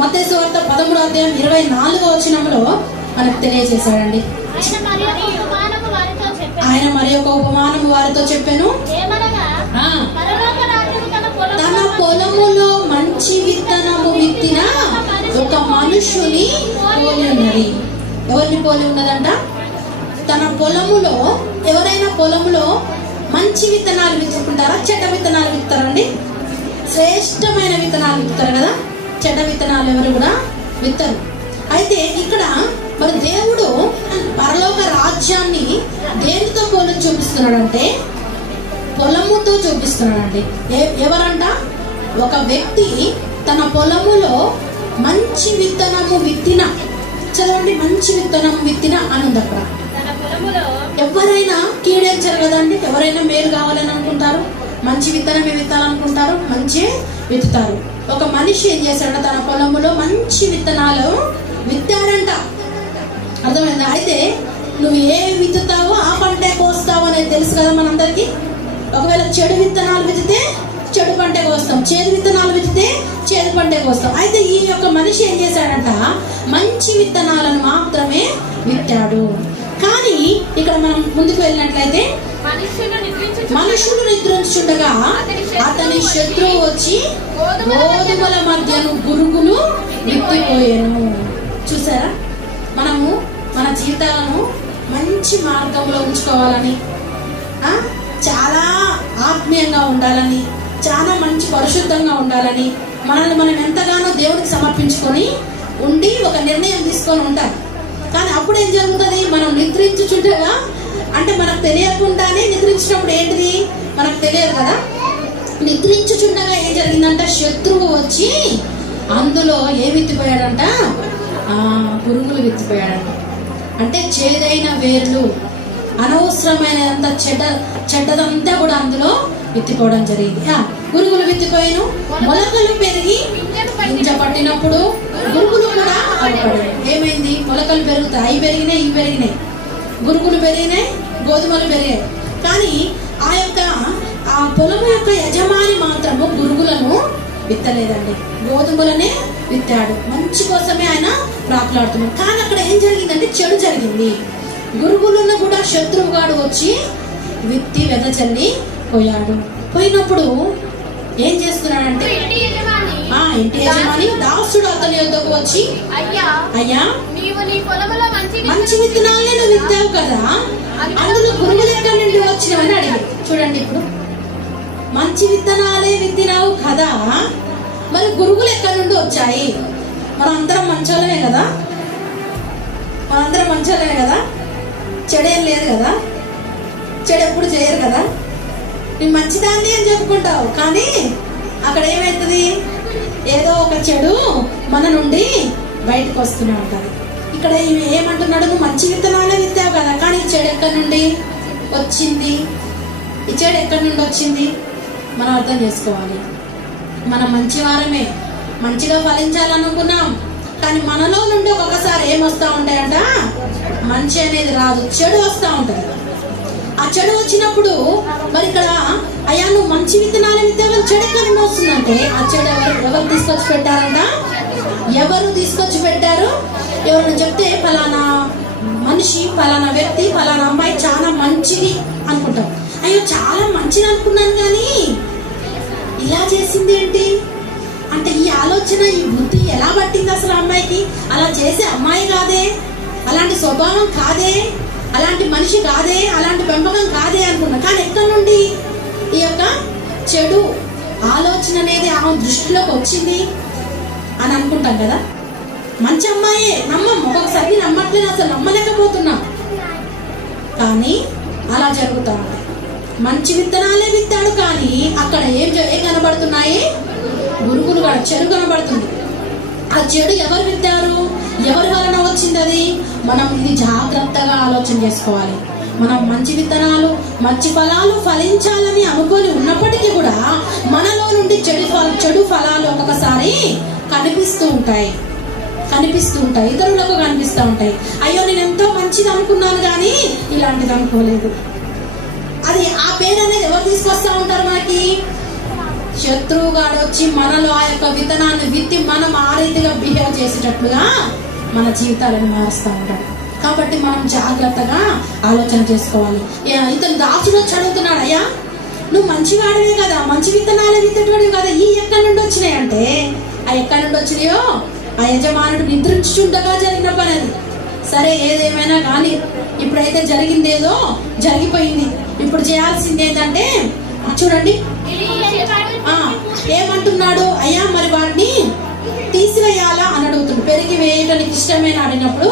మత్తయి సువార్త 13:24 మనకు తెలియజేశాడండి. ఆయన మరి ఒక ఉపమానము వారితో చెప్పాను. తన పొలములో మంచి విత్తనము విత్తిన ఒక మనుషుని పోలి ఉన్నది. ఎవరిని పోలి ఉన్నదంట? తన పొలములో, ఎవరైనా పొలములో మంచి విత్తనాలు విత్తుకుంటారా, చెడ్డ విత్తనాలు విత్తారండి? శ్రేష్టమైన విత్తనాలు విత్తారు కదా, చెడ్డ విత్తనాలు ఎవరు కూడా విత్తరు. అయితే ఇక్కడ మరి దేవుడు పరలోక రాజ్యాన్ని దేనితో పోలి చూపిస్తున్నాడంటే పొలముతో చూపిస్తున్నాడండి. ఎవరంట? ఒక వ్యక్తి తన పొలములో మంచి విత్తనము విత్తిన, చదవండి, మంచి విత్తనము విత్తిన అని ఉంది అక్కడ. ఎవరైనా కీడేంచారు కదండి, ఎవరైనా మేలు కావాలని అనుకుంటారు, మంచి విత్తనమే విత్తాలనుకుంటారు, మంచి విత్తుతారు. ఒక మనిషి ఏం చేశాడు? తన పొలములో మంచి విత్తనాలు విత్తాడంట. అర్థమైందా? అయితే నువ్వు ఏ విత్తుతావో ఆ పంటే కోస్తావు అనేది తెలుసు కదా మనందరికి. ఒకవేళ చెడు విత్తనాలు విత్తితే చెడు పంటే కోస్తాం, చేదు విత్తనాలు విత్తితే చేదు పంటే కోస్తాం. అయితే ఈ యొక్క మనిషి ఏం చేశాడంట? మంచి విత్తనాలను మాత్రమే విత్తాడు. కానీ ఇక్కడ మనం ముందుకు వెళ్ళినట్లయితే మనుషులు నిద్రించుండగా అతని శత్రువు వచ్చి గోధుమల మధ్యను గురుగులు విత్తిపోయాను. చూసారా? మనము మన జీవితాలను మంచి మార్గంలో ఉంచుకోవాలని, చాలా ఆత్మీయంగా ఉండాలని, చాలా మంచి పరిశుద్ధంగా ఉండాలని మనల్ని మనం ఎంతగానో దేవుడికి సమర్పించుకొని ఉండి ఒక నిర్ణయం తీసుకొని ఉంటాం. కానీ అప్పుడు ఏం జరుగుతుంది? మనం నిద్రించుచుండగా, అంటే మనకు తెలియకుండానే నిద్రించినప్పుడు ఏంటిది మనకు తెలియదు కదా, నిద్రించుచుండగా ఏం జరిగిందంట? శత్రువు వచ్చి అందులో ఏ విత్తిపోయాడంట? పురుగులు విత్తిపోయాడంట. అంటే చేదైన వేర్లు, అనవసరమైనంత చెడ్డదంతా కూడా అందులో విత్తిపోవడం జరిగింది. పురుగులు విత్తిపోయాను, మొలకలు పెరిగి గింజ పట్టినప్పుడు గురుగులు కూడా పడిపోయాయి. ఏమైంది? మొలకలు పెరుగుతాయి, అవి పెరిగినాయి, ఇవి పెరిగినాయి, గురుగులు పెరిగినాయి, గోధుమలు పెరిగాయి. కానీ ఆ పొలం యొక్క యజమాని మాత్రము గురుగులను విత్తలేదండి, గోధుమలనే విత్తాడు. మంచి కోసమే ఆయన ప్రాకులాడుతున్నాడు. కానీ అక్కడ ఏం జరిగిందంటే చెడు జరిగింది. గురుగులను కూడా శత్రువుగాడు వచ్చి విత్తి వెదజల్లి పోయాడు. పోయినప్పుడు ఏం చేస్తున్నాడంటే ఇంటి యజమాని దాసుడు అతని యొద్దకు వచ్చి, అయ్యా మంచి విత్తనాలే నువ్వు విత్తావు కదా, అందులో గురుగులు ఎక్కడి నుండి వచ్చినవని అడిగాడు. చూడండి, ఇప్పుడు మంచి విత్తనాలే విత్తినావు కదా, మరి గురుగులు ఎక్కడి నుండి వచ్చాయి? మనందరం మంచోళ్ళమే కదా, మనందరం మంచోళ్ళమే కదా, చెడేం లేదు కదా, చెడు ఎప్పుడు చేయరు కదా. నువ్వు మంచిదాన్ని అని చెప్పుకుంటావు, కానీ అక్కడ ఏమవుతుంది? ఏదో ఒక చెడు మన నుండి బయటకు వస్తూనే ఉంటుంది. ఇక్కడ ఏమంటున్నాడు? నువ్వు మంచి విత్తనాలే విత్తావు కదా, కానీ ఈ చెడు ఎక్కడి నుండి వచ్చింది? ఈ చెడు ఎక్కడి నుండి వచ్చింది మనం అర్థం చేసుకోవాలి. మనం మంచి వారమే, మంచిగా ఫలించాలనుకున్నాం, కానీ మనలో నుండి ఒక్కొక్కసారి ఏమొస్తా ఉంటాయంట? మంచి అనేది రాదు, చెడు వస్తూ ఉంటుంది. ఆ చెడు వచ్చినప్పుడు మరి ఇక్కడ అయ్యా నువ్వు మంచి విత్తనాలు విత్తేవని చెడు ఎక్కడి నుండి వస్తుందంటే ఆ చెడు ఎవరు తీసుకొచ్చి పెట్టారంట? ఎవరు తీసుకొచ్చి పెట్టారు? ఎవరైనా చెప్తే ఫలానా మనిషి, ఫలానా వ్యక్తి, ఫలానా అమ్మాయి చాలా మంచిది అనుకుంటాం. అయ్యో చాలా మంచిది అనుకున్నాను కానీ ఇలా చేసింది ఏంటి అంటే, ఈ ఆలోచన, ఈ బుద్ధి ఎలా పట్టింది అసలు అమ్మాయికి? అలా చేసే అమ్మాయి కాదే, అలాంటి స్వభావం కాదే, అలాంటి మనిషి కాదే, అలాంటి పెంపకం కాదే అనుకున్నా. కానీ ఎక్కడి నుండి ఈ యొక్క చెడు ఆలోచన అనేది ఆమె దృష్టిలోకి వచ్చింది అని అనుకుంటాం కదా. మంచి అమ్మాయే, నమ్మం, ఒక్కొక్కసారి నమ్మట్లేదు, అసలు నమ్మలేకపోతున్నాం. కానీ అలా జరుగుతూ ఉంటాయి. మంచి విత్తనాలే విత్తాడు, కానీ అక్కడ ఏం కనబడుతున్నాయి? గురుగులు కూడా, చెడు కనబడుతుంది. ఆ చెడు ఎవరు విత్తారు? ఎవరి వలన వచ్చింది అది? మనం ఇది జాగ్రత్తగా ఆలోచన చేసుకోవాలి. మనం మంచి విత్తనాలు, మంచి ఫలాలు ఫలించాలని అనుకొని ఉన్నప్పటికీ కూడా మనలో నుండి చెడు ఫలాలు ఒక్కొక్కసారి కనిపిస్తూ ఉంటాయి, ఇతరులకు కనిపిస్తూ ఉంటాయి. అయ్యో నేను ఎంతో మంచిది అనుకున్నాను కానీ ఇలాంటిది అనుకోలేదు. అది ఆ పేరు అనేది ఎవరు తీసుకొస్తా ఉంటారు మనకి? శత్రువుగాడు వచ్చి మనలో ఆ యొక్క విత్తనాన్ని విత్తి మనం ఆ రీతిగా బిహేవ్ చేసేటట్లుగా మన జీవితాలను మారుస్తూ ఉంటాడు. కాబట్టి మనం జాగ్రత్తగా ఆలోచన చేసుకోవాలి. ఇతను దాసుడు వచ్చి అడుగుతున్నాడు, అయ్యా నువ్వు మంచివాడివే కదా, మంచి విత్తనాలే విత్తేవాడివి కదా, ఈ ఎక్కడి నుండి వచ్చినాయి అంటే, ఆ ఎక్కడి నుండి వచ్చినాయో ఆ యజమానుడు నిద్రించుండగా జరిగిన పని అది. సరే ఏదేమైనా కానీ ఇప్పుడైతే జరిగిందేదో జరిగిపోయింది. ఇప్పుడు చేయాల్సింది ఏంటంటే చూడండి ఏమంటున్నాడు, అయ్యా మరి వాటిని తీసివేయాలా అని అడుగుతుంది. పెరిగి వేయడానికి ఇష్టమైన అడిగినప్పుడు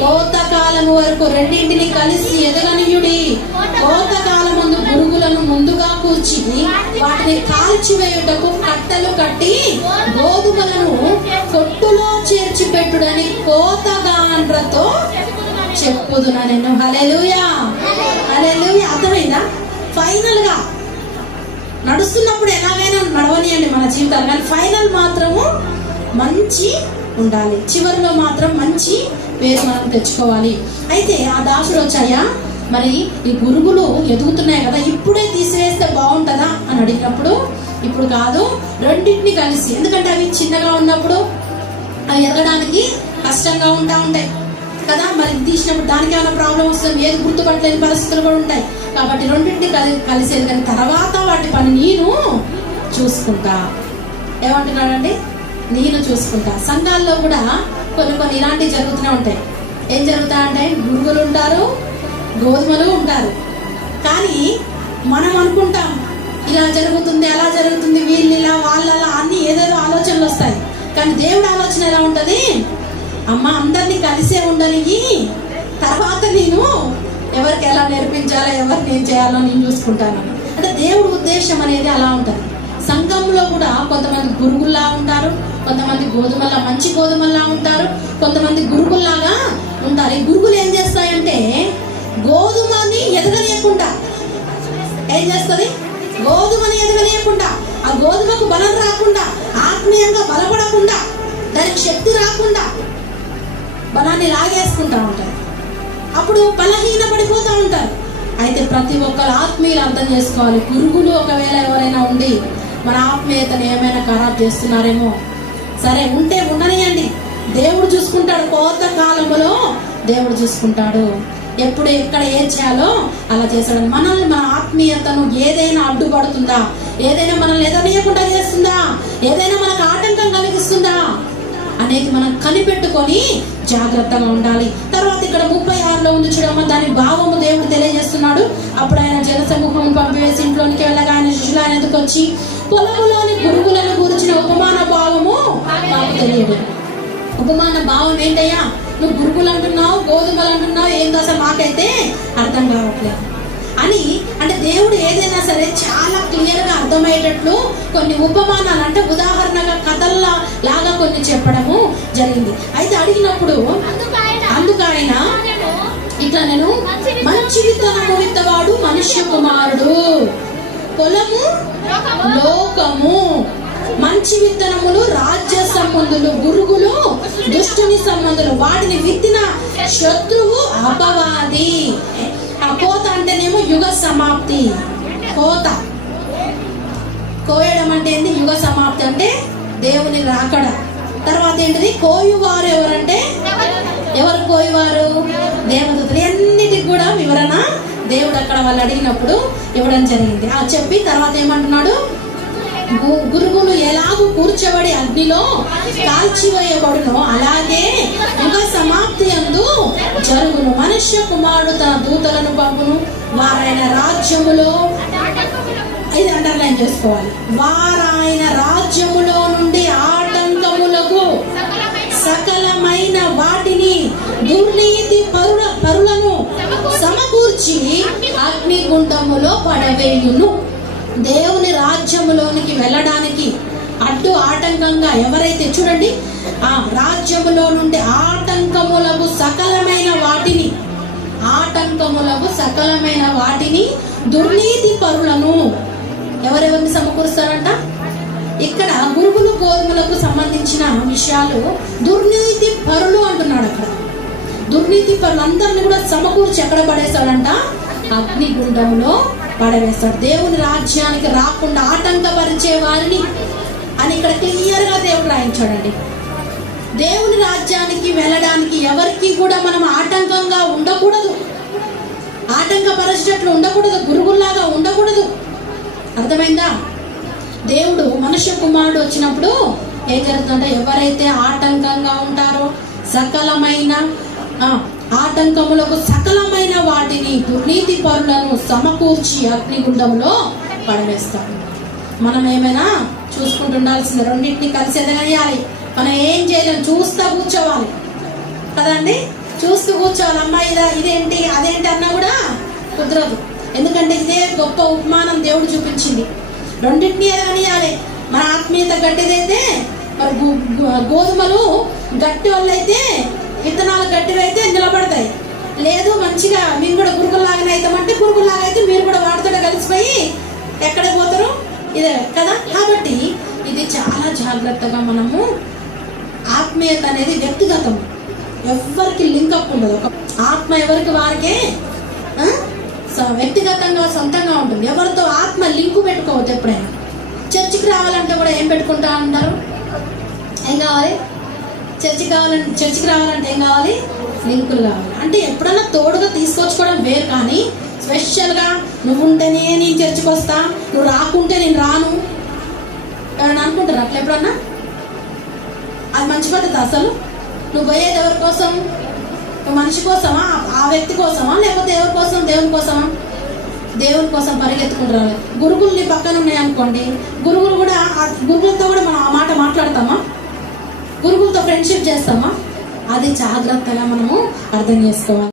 కోతకాలము వరకు రెండింటిని కలిసి ఎదగనీయుడి. కోతకాలం ముందు పురుగులను ముందుగా కూర్చి వాటిని కాల్చివేయుటకు కట్టెలు కట్టి గోధుమలను కొట్టులో చేర్చి పెట్టుడని కోతగాండ్రతో చెప్పుదునా నేను. హల్లెలూయా హల్లెలూయా. అర్థమైందా? ఫైనల్ గా నడుస్తున్నప్పుడు ఎలాగైనా నడవనియండి మన జీవితాలు, కానీ ఫైనల్ మాత్రము మంచి ఉండాలి. చివరిలో మాత్రం మంచి పేరు మనం తెచ్చుకోవాలి. అయితే ఆ దాసుడు వచ్చాయా మరి ఈ గురుగులు ఎదుగుతున్నాయి కదా, ఇప్పుడే తీసివేస్తే బాగుంటుందా అని అడిగినప్పుడు ఇప్పుడు కాదు, రెండింటిని కలిసి, ఎందుకంటే అవి చిన్నగా ఉన్నప్పుడు అవి ఎదగడానికి కష్టంగా ఉంటాయి కదా, మరి తీసినప్పుడు దానికి ఏమైనా ప్రాబ్లం వస్తుంది, ఏది గుర్తుపట్టలేని పరిస్థితులు కూడా ఉంటాయి. కాబట్టి రెండింటిని కలిసేది, కానీ తర్వాత వాటి పని నేను చూసుకుంటా. ఏమంటున్నాడండి? నేను చూసుకుంటా. సంఘాల్లో కూడా కొన్ని ఇలాంటివి జరుగుతూనే ఉంటాయి. ఏం జరుగుతాయంటే గురుగులు ఉంటారు, గోధుమలు ఉంటారు. కానీ మనం అనుకుంటాం ఇలా జరుగుతుంది, అలా జరుగుతుంది, వీళ్ళు ఇలా వాళ్ళలా అన్ని ఏదేదో ఆలోచనలు వస్తాయి. కానీ దేవుడి ఆలోచన ఎలా ఉంటది, అమ్మ అందరినీ కలిసే ఉండని, తర్వాత నేను ఎవరికి ఎలా నేర్పించాలో ఎవరికి ఏం చేయాలో నేను చూసుకుంటాను. అంటే దేవుడి ఉద్దేశం అనేది అలా ఉంటది. సంఘంలో కూడా కొంతమంది గురుగుల్లా ఉంటారు, కొంతమంది గోధుమల్లా మంచి గోధుమల్లా ఉంటారు, కొంతమంది గురుగుల్లాగా ఉంటారు. ఈ గురుగులు ఏం చేస్తాయంటే గోధుమని ఎదగలేకుండా ఏం చేస్తుంది, గోధుమని ఎదగలేకుండా, ఆ గోధుమకు బలం రాకుండా, ఆత్మీయంగా బలపడకుండా, దానికి శక్తి రాకుండా బలాన్ని లాగేసుకుంటా ఉంటారు. అప్పుడు బలహీన పడిపోతూ ఉంటారు. అయితే ప్రతి ఒక్కరు ఆత్మీయులు అర్థం చేసుకోవాలి. గురుగులు ఒకవేళ ఎవరైనా ఉండి మన ఆత్మీయతను ఏమైనా ఖరాబ్ చేస్తున్నారేమో, సరే ఉంటే ఉండనియండి, దేవుడు చూసుకుంటాడు. కోత కాలంలో దేవుడు చూసుకుంటాడు. ఎప్పుడు ఎక్కడ ఏం చేయాలో అలా చేస్తాడు. మనల్ని మన ఆత్మీయతను ఏదైనా అడ్డుపడుతుందా, ఏదైనా మనల్ని ఎదనీయకుండా చేస్తుందా, ఏదైనా మనకు ఆటంకం కలిగిస్తుందా అనేది మనం కనిపెట్టుకొని జాగ్రత్తగా ఉండాలి. తర్వాత ఇక్కడ 36లో ఉంది చూడమ్మా, దాని భావము దేవుడు తెలియజేస్తున్నాడు. అప్పుడు ఆయన జనసమూహం పంపివేసి ఇంట్లోనికి వెళ్ళగా ఆయన శిష్యులు ఆయన ఎందుకు వచ్చి పొలములోని గురుగులను గురించిన ఉపమాన భావము మాకు తెలియదు. ఉపమాన భావం ఏంటయ్యా, నువ్వు గురుగులు అంటున్నావు, గోధుమలు అంటున్నావు, ఏందో అసలు మాకైతే అర్థం కావట్లేదు అని. అంటే దేవుడు ఏదైనా సరే చాలా క్లియర్ గా అర్థమయ్యేటట్లు కొన్ని ఉపమానాలు, అంటే ఉదాహరణగా కథల్లా లాగా కొన్ని చెప్పడము జరిగింది. అయితే అడిగినప్పుడు అందుకు ఆయన ఇట్లా, నేను మంచి విత్తనము విత్తవాడు మనుష్య కుమారుడు, పొలము లోకము, మంచి విత్తనములు రాజ్య సంబంధులు, గురుగులు దుష్టుని సంబంధులు, వాటిని విత్తిన శత్రువు అపవాది. ఆ కోత అంటేనేమో యుగ సమాప్తి. కోత కోయడం అంటే ఏంటి, యుగ సమాప్తి అంటే దేవుని రాకడ. తర్వాత ఏంటిది, కోయువారు ఎవరంటే, ఎవరు కోయువారు, దేవదూతలు. అన్నిటికి కూడా వివరణ దేవుడు అక్కడ వాళ్ళు అడిగినప్పుడు ఇవ్వడం జరిగింది. ఆ చెప్పి తర్వాత ఏమంటున్నాడు, గురుగులు ఎలాగూ కూర్చోబడి అగ్నిలో కాల్చివేయబడును, అలాగే యుగ సమాప్తి యందు జరుగును. మనుష్య కుమారుడు తన దూతలను పంపును, వారైన రాజ్యములో, ఇది అండర్లైన్ చేసుకోవాలి, వారాయన రాజ్యములో నుండి ఆటంకములకు సకలమైన వాటిని దుర్నీతి పరులను సమకూర్చి అగ్నిగుండములో పడవేయును. దేవుని రాజ్యములోనికి వెళ్ళడానికి అడ్డు ఆటంకంగా ఎవరైతే, చూడండి, ఆ రాజ్యములో నుండి ఆటంకములకు సకలమైన వాటిని దుర్నీతి పరులను, ఎవరెవరిని సమకూరుస్తారంట, ఇక్కడ గురుగులు గోధుమలకు సంబంధించిన విషయాలు దుర్నీతి పరులు అంటున్నాడు. అక్కడ దుర్నీతి పరులందరినీ కూడా సమకూర్చి ఎక్కడ పడేస్తాడంట? అగ్నిగుండంలో పడవేస్తాడు. దేవుని రాజ్యానికి రాకుండా ఆటంకపరిచే వారిని అని ఇక్కడ క్లియర్ గా దేవుడు రాయించాడండి. దేవుని రాజ్యానికి వెళ్ళడానికి ఎవరికి కూడా మనం ఆటంకంగా ఉండకూడదు, ఆటంకపరిచేటట్లు ఉండకూడదు, గురుగుల్లాగా ఉండకూడదు. అర్థమైందా? దేవుడు మనుష్య కుమారుడు వచ్చినప్పుడు ఏం జరుగుతుందంటే, ఎవరైతే ఆటంకంగా ఉంటారో సకలమైన ఆటంకములకు సకలమైన వాటిని దుర్నీతి పరులను సమకూర్చి అగ్నిగుండంలో పడవేస్తాడు. మనం ఏమైనా చూసుకుంటుండాల్సింది, రెండింటిని కలిసి ఎదగనియాలి. మనం ఏం చేయలేం, చూస్తూ కూర్చోవాలి కదండి, చూస్తూ కూర్చోవాలి. అమ్మాయి ఇదేంటి అదేంటి అన్నా కూడా కుదరదు. ఎందుకంటే ఇదే గొప్ప ఉపమానం దేవుడు చూపించింది. రెండింటినీ ఎదగనియాలి. మన ఆత్మీయత గట్టిదైతే, మరి గోధుమలు గట్టి వాళ్ళైతే, విత్తనాలు గట్టివైతే నిలబడతాయి. లేదు మంచిగా మేము కూడా గురుగుల్లాగానే అవుతామంటే, గురుగుల్లాగా అయితే మీరు కూడా వాటితో కలిసిపోయి ఎక్కడ పోతారు? ఇదే కదా. కాబట్టి ఇది చాలా జాగ్రత్తగా మనము, ఆత్మీయత అనేది వ్యక్తిగతం, ఎవరికి లింకప్ ఉండదు. ఆత్మ ఎవరికి వారికే వ్యక్తిగతంగా సొంతంగా ఉంటుంది. ఎవరితో ఆత్మ లింకు పెట్టుకోవద్దు. ఎప్పుడైనా చర్చికి రావాలంటే కూడా ఏం పెట్టుకుంటా ఉంటారు? ఏం కావాలి? చర్చికి రావాలంటే ఏం కావాలి? లింకులు కావాలి. అంటే ఎప్పుడన్నా తోడుగా తీసుకొచ్చుకోవడం వేరు, కానీ స్పెషల్ గా నువ్వు ఉంటేనే నేను చర్చికి వస్తా, నువ్వు రాకుంటే నేను రాను ఎవరైనా అనుకుంటారు అట్లా ఎప్పుడన్నా? అది మంచి పద్ధతి. అసలు నువ్వు పోయేది ఎవరి కోసం? నువ్వు మనిషి కోసమా, ఆ వ్యక్తి కోసమా, లేకపోతే ఎవరి కోసం? దేవుని కోసమా? దేవుని కోసం పరిగెత్తుకుంటూ రావాలి. గురువులు నీ పక్కన ఉన్నాయి అనుకోండి, గురువులతో కూడా మనం ఆ మాట మాట్లాడతామా? గురువులతో ఫ్రెండ్షిప్ చేస్తామా? అది జాగ్రత్తగా మనము అర్థం చేసుకోవాలి.